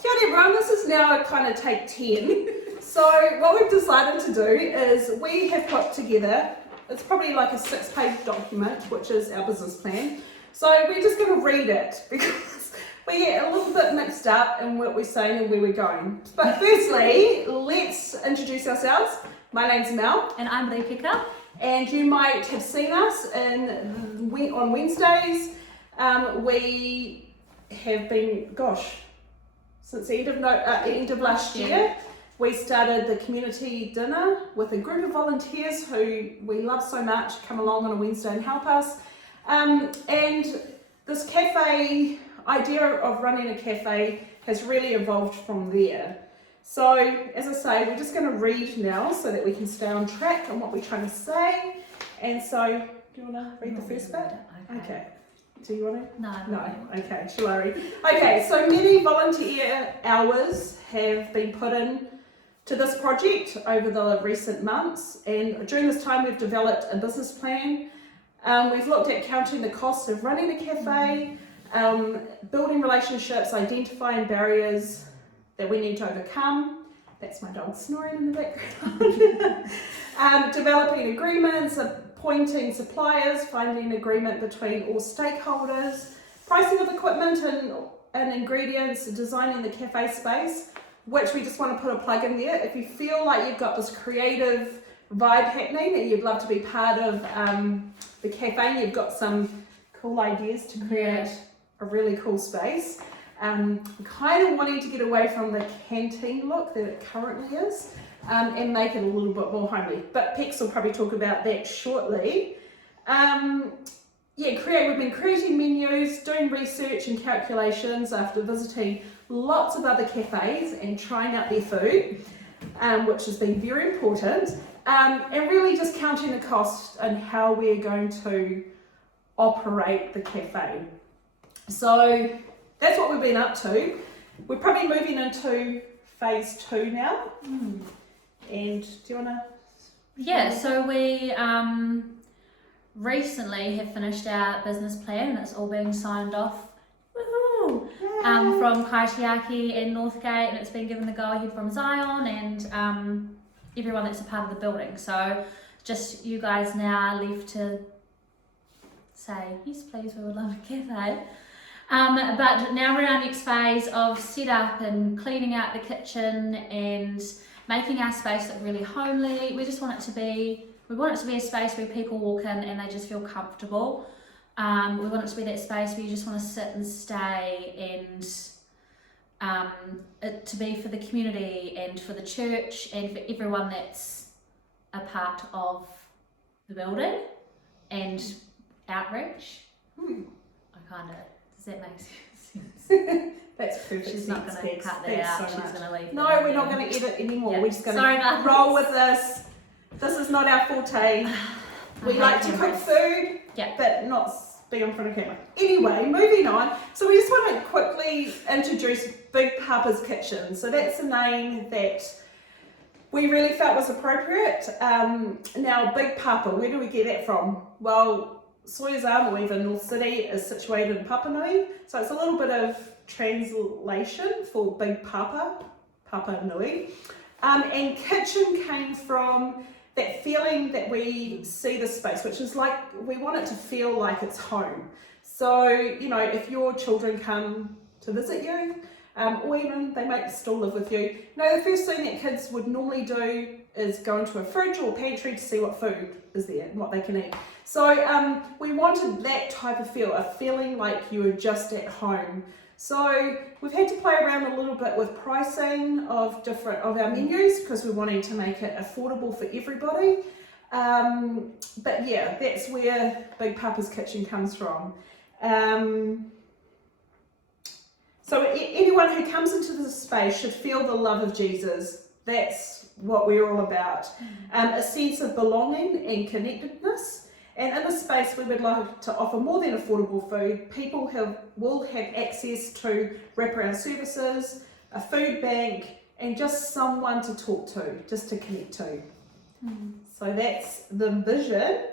Kia ora everyone, this is now kind of take 10. So what we've decided to do is we have put together, it's probably like a 6-page document, which is our business plan. So we're just going to read it because we get a little bit mixed up in what we're saying and where we're going. But firstly, let's introduce ourselves. My name's Mel. And I'm Ripeka. And you might have seen us on Wednesdays. We have been, since the end of last year, we started the community dinner with a group of volunteers who we love so much, come along on a Wednesday and help us. And this cafe, idea of running a cafe has really evolved from there. So, as I say, we're just going to read now so that we can stay on track on what we're trying to say. And so, do you want to read the first bit? Okay. Do you want to? No. Okay, shall I read? Okay, so many volunteer hours have been put in to this project over the recent months, and during this time we've developed a business plan. We've looked at counting the cost of running a cafe, building relationships, identifying barriers that we need to overcome. That's my dog snoring in the background. Developing agreements, appointing suppliers, finding agreement between all stakeholders, pricing of equipment and ingredients, designing the cafe space, which we just want to put a plug in there. If you feel like you've got this creative vibe happening and you'd love to be part of the cafe and you've got some cool ideas to create a really cool space, I'm kind of wanting to get away from the canteen look that it currently is. And make it a little bit more homely. But Pex will probably talk about that shortly. We've been creating menus, doing research and calculations after visiting lots of other cafes and trying out their food, which has been very important. And really just counting the cost and how we're going to operate the cafe. So that's what we've been up to. We're probably moving into phase 2 now. And do you want to? Yeah, so we recently have finished our business plan and it's all being signed off from Kaitiaki and Northgate, and it's been given the go-ahead from Zion and everyone that's a part of the building. So just you guys now left to say, yes please, we would love a cafe. But now we're in our next phase of setup and cleaning out the kitchen and making our space look really homely. We want it to be a space where people walk in and they just feel comfortable. We want it to be that space where you just want to sit and stay, and it to be for the community and for the church and for everyone that's a part of the building and outreach. Does that make sense? That's perfect. She's not going to cut that out. She's going to leave. No, we're not going to edit anymore. Yeah. We're just going to roll with this. This is not our forte. We like to cook food, but not be in front of camera. Anyway, moving on. So we just want to quickly introduce Big Papa's Kitchen. So that's a name that we really felt was appropriate. Now, Big Papa, where do we get that from? Well, Soyazam, or even Northcity, is situated in Papanui. So it's a little bit of translation for Big Papa, Papa Nui. And kitchen came from that feeling that we see the space, which is like, we want it to feel like it's home. So, if your children come to visit you, or even they might still live with you, the first thing that kids would normally do is go into a fridge or pantry to see what food is there and what they can eat. So we wanted that type of feel, a feeling like you were just at home. So we've had to play around a little bit with pricing of our menus because we're wanting to make it affordable for everybody. But yeah, that's where Big Papa's Kitchen comes from. So anyone who comes into this space should feel the love of Jesus. That's what we're all about. A sense of belonging and connectedness. And in this space, we would like to offer more than affordable food. People will have access to wraparound services, a food bank, and just someone to talk to, just to connect to. So that's the vision.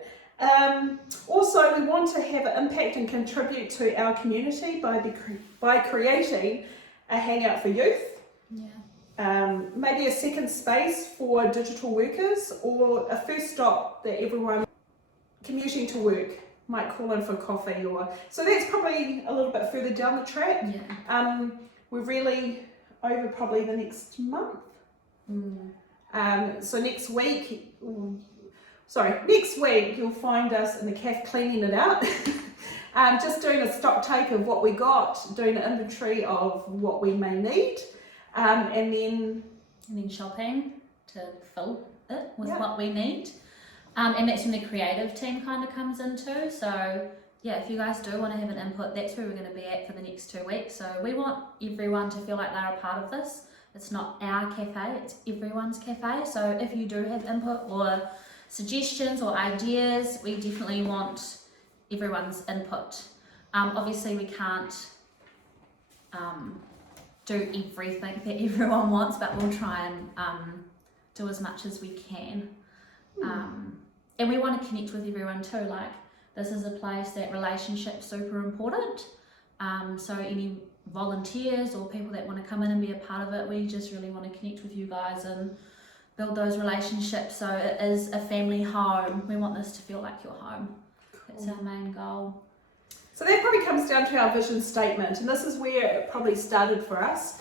Also, we want to have an impact and contribute to our community by creating a hangout for youth. Yeah. Maybe a second space for digital workers, or a first stop that everyone commuting to work might call in for coffee, or so that's probably a little bit further down the track. Yeah. We're really over probably the next month. So next week you'll find us in the cafe cleaning it out. Just doing a stock take of what we got, doing an inventory of what we may need, and then shopping to fill it with what we need. And that's when the creative team kind of comes in too. So yeah, if you guys do want to have an input, that's where we're going to be at for the next 2 weeks. So we want everyone to feel like they're a part of this. It's not our cafe, it's everyone's cafe. So if you do have input or suggestions or ideas, we definitely want everyone's input. Obviously we can't do everything that everyone wants, but we'll try and do as much as we can. And we want to connect with everyone too. Like, this is a place that relationships super important. So any volunteers or people that want to come in and be a part of it, we just really want to connect with you guys and build those relationships. So it is a family home. We want this to feel like your home. That's our main goal. So that probably comes down to our vision statement, and this is where it probably started for us.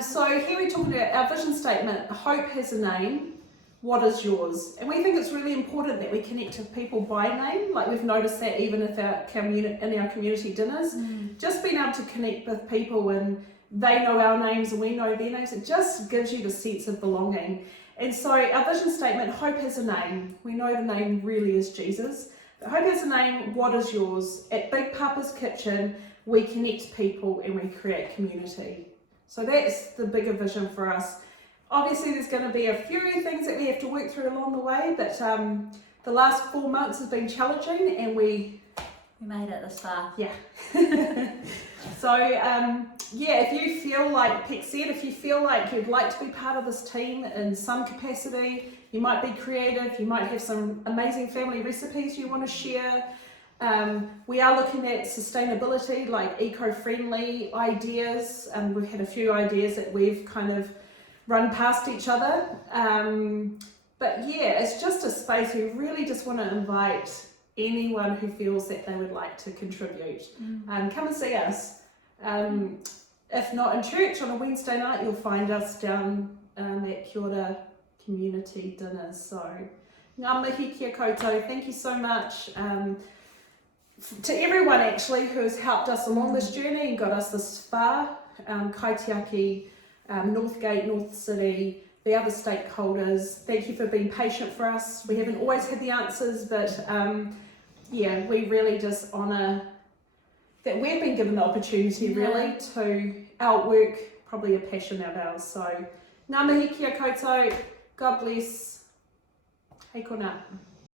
So here we're talking about our vision statement. Hope has a name. What is yours? And we think it's really important that we connect to people by name. Like, we've noticed that even if in our community dinners, just being able to connect with people and they know our names and we know their names, it just gives you the sense of belonging. And so our vision statement, hope has a name. We know the name really is Jesus. But hope has a name. What is yours? At Big Papa's Kitchen, we connect people and we create community. So that's the bigger vision for us. Obviously, there's going to be a few things that we have to work through along the way, but the last 4 months has been challenging, and we made it this far. Yeah. So, if you feel like Pete said, if you feel like you'd like to be part of this team in some capacity, you might be creative, you might have some amazing family recipes you want to share. We are looking at sustainability, like eco-friendly ideas, and we've had a few ideas that we've kind of run past each other. But yeah, it's just a space we really just want to invite anyone who feels that they would like to contribute. Come and see us. If not in church on a Wednesday night, you'll find us down at Kia Ora Community Dinners. So, ngā mihi kia koutou, thank you so much. To everyone actually who has helped us along this journey and got us this far, Kaitiaki, Northgate, Northcity, the other stakeholders, thank you for being patient for us. We haven't always had the answers, but we really just honour that we've been given the opportunity really to outwork probably a passion of ours. So, ngā mihi kia koutou, God bless, hei kona.